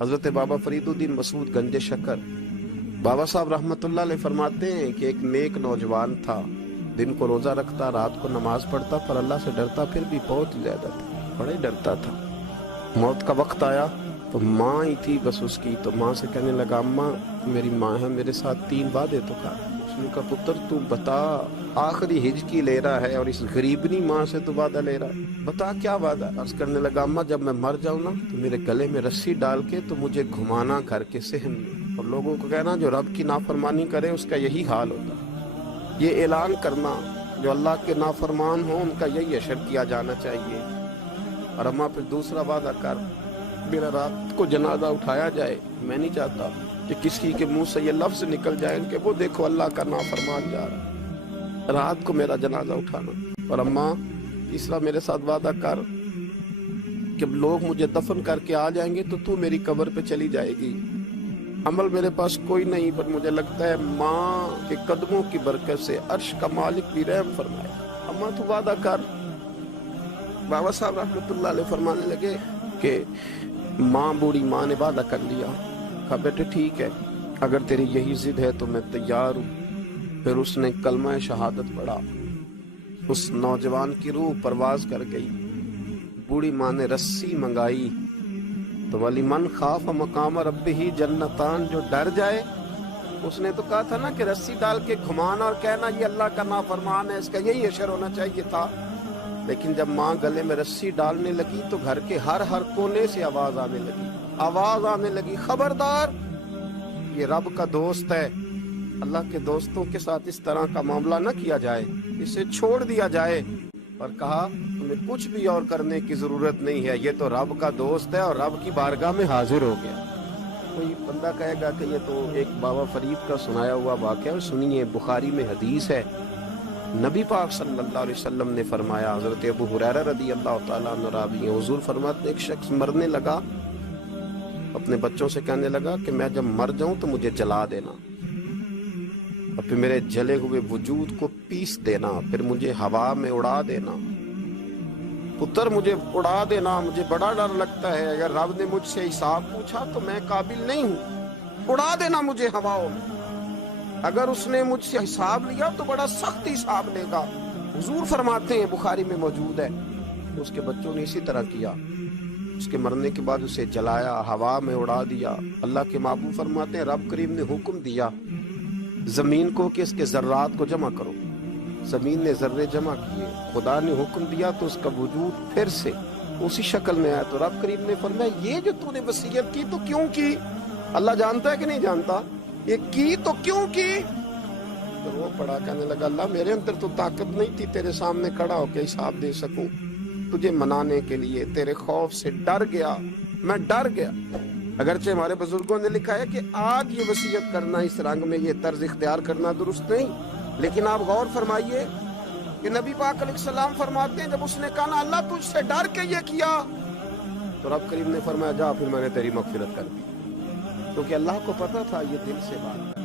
حضرت بابا فریدالدین مسعود گنج شکر بابا صاحب رحمتہ اللہ علیہ فرماتے ہیں کہ ایک نیک نوجوان تھا، دن کو روزہ رکھتا، رات کو نماز پڑھتا، پر اللہ سے ڈرتا پھر بھی بہت زیادہ تھا، بڑا ہی ڈرتا تھا۔ موت کا وقت آیا تو ماں ہی تھی بس اس کی، تو ماں سے کہنے لگا اماں میری ماں ہے، میرے ساتھ 3 وعدے تو کر۔ اس نے کہا پتر تو بتا، آخری ہج کی لے رہا ہے اور اس غریبنی ماں سے تو وعدہ لے رہا ہے، بتا کیا وعدہ۔ عرض کرنے لگا اماں جب میں مر جاؤں نا تو میرے گلے میں رسی ڈال کے تو مجھے گھمانا گھر کے صحن میں، اور لوگوں کو کہنا جو رب کی نافرمانی کرے اس کا یہی حال ہوتا ہے۔ یہ اعلان کرنا جو اللہ کے نافرمان ہوں ان کا یہی اشر کیا جانا چاہیے۔ اور اماں پھر دوسرا وعدہ کر، میرا رات کو جنازہ اٹھایا جائے، میں نہیں چاہتا کہ کسی کے منہ سے یہ لفظ نکل جائے کہ وہ دیکھو اللہ کا نافرمان جا رہا ہے، رات کو میرا جنازہ اٹھانا۔ اور اماں تیسرا میرے ساتھ وعدہ کر کہ لوگ مجھے دفن کر کے آ جائیں گے تو میری قبر پہ چلی جائے گی، عمل میرے پاس کوئی نہیں، پر مجھے لگتا ہے ماں کے قدموں کی برکت سے عرش کا مالک بھی رحم فرمائے، اماں تو وعدہ کر۔ بابا صاحب رحمۃ اللہ علیہ فرمانے لگے کہ ماں بوڑھی ماں نے وعدہ کر لیا، کہا بیٹے ٹھیک ہے اگر تیری یہی ضد ہے تو میں تیار ہوں۔ پھر اس نے کلمہ شہادت پڑھا، اس نوجوان کی روح پرواز کر گئی، بوڑھی ماں نے رسی منگائی تو وَلِمَنْ خَافَ مَقَامَ رَبِّهِ جنتان، جو ڈر جائے، اس نے تو کہا تھا نا کہ رسی ڈال کے گھمانا اور کہنا یہ اللہ کا نافرمان ہے، اس کا یہی اشر ہونا چاہیے تھا۔ لیکن جب ماں گلے میں رسی ڈالنے لگی تو گھر کے ہر کونے سے آواز آنے لگی خبردار یہ رب کا دوست ہے، اللہ کے دوستوں کے ساتھ اس طرح کا معاملہ نہ کیا جائے، اسے چھوڑ دیا جائے۔ اور کہا تمہیں کچھ بھی اور کرنے کی ضرورت نہیں ہے، یہ تو رب کا دوست ہے اور رب کی بارگاہ میں حاضر ہو گیا۔ کوئی بندہ کہے گا کہ یہ تو ایک بابا فرید کا سنایا ہوا واقعہ ہے، سنیے بخاری میں حدیث ہے، نبی پاک صلی اللہ علیہ وسلم نے فرمایا، حضرت ابو ہریرہ رضی اللہ تعالیٰ عنہ راوی ہیں، حضور فرماتے ایک شخص مرنے لگا، اپنے بچوں سے کہنے لگا کہ میں جب مر جاؤں تو مجھے جلا دینا، اور پھر میرے جلے ہوئے وجود کو پیس دینا، پھر مجھے ہوا میں اڑا دینا، پتر مجھے اڑا دینا، مجھے بڑا ڈر لگتا ہے، اگر رب نے مجھ سے حساب پوچھا تو میں قابل نہیں ہوں، اڑا دینا مجھے ہواؤں میں، اگر اس نے مجھ سے حساب لیا تو بڑا سخت حساب لے گا۔ حضور فرماتے ہیں بخاری میں موجود ہے، اس کے بچوں نے اسی طرح کیا، اس کے مرنے کے بعد اسے جلایا، ہوا میں اڑا دیا۔ اللہ کے محبوب فرماتے ہیں رب کریم نے حکم دیا زمین کو کہ اس کے ذرات کو جمع کرو، زمین نے ذرے جمع کیے، خدا نے حکم دیا تو اس کا وجود پھر سے اسی شکل میں آیا، تو رب کریم نے فرمایا یہ جو تو نے وصیت کی تو کیوں کی؟ اللہ جانتا ہے کہ نہیں جانتا؟ یہ کی تو کیوں کی؟ تو وہ پڑا کہنے لگا اللہ میرے اندر تو طاقت نہیں تھی تیرے سامنے کھڑا ہو کے حساب دے سکوں، تجھے منانے کے لیے تیرے خوف سے ڈر گیا، میں ڈر گیا۔ اگرچہ ہمارے بزرگوں نے لکھا ہے کہ آج یہ وصیت کرنا، اس رنگ میں یہ طرز اختیار کرنا درست نہیں، لیکن آپ غور فرمائیے کہ نبی پاک علیہ السلام فرماتے ہیں جب اس نے کہا نا اللہ تجھ سے ڈر کے یہ کیا، تو رب کریم نے فرمایا جا پھر میں نے تیری مغفرت کر دی، کیونکہ اللہ کو پتا تھا یہ دل سے بات ہے۔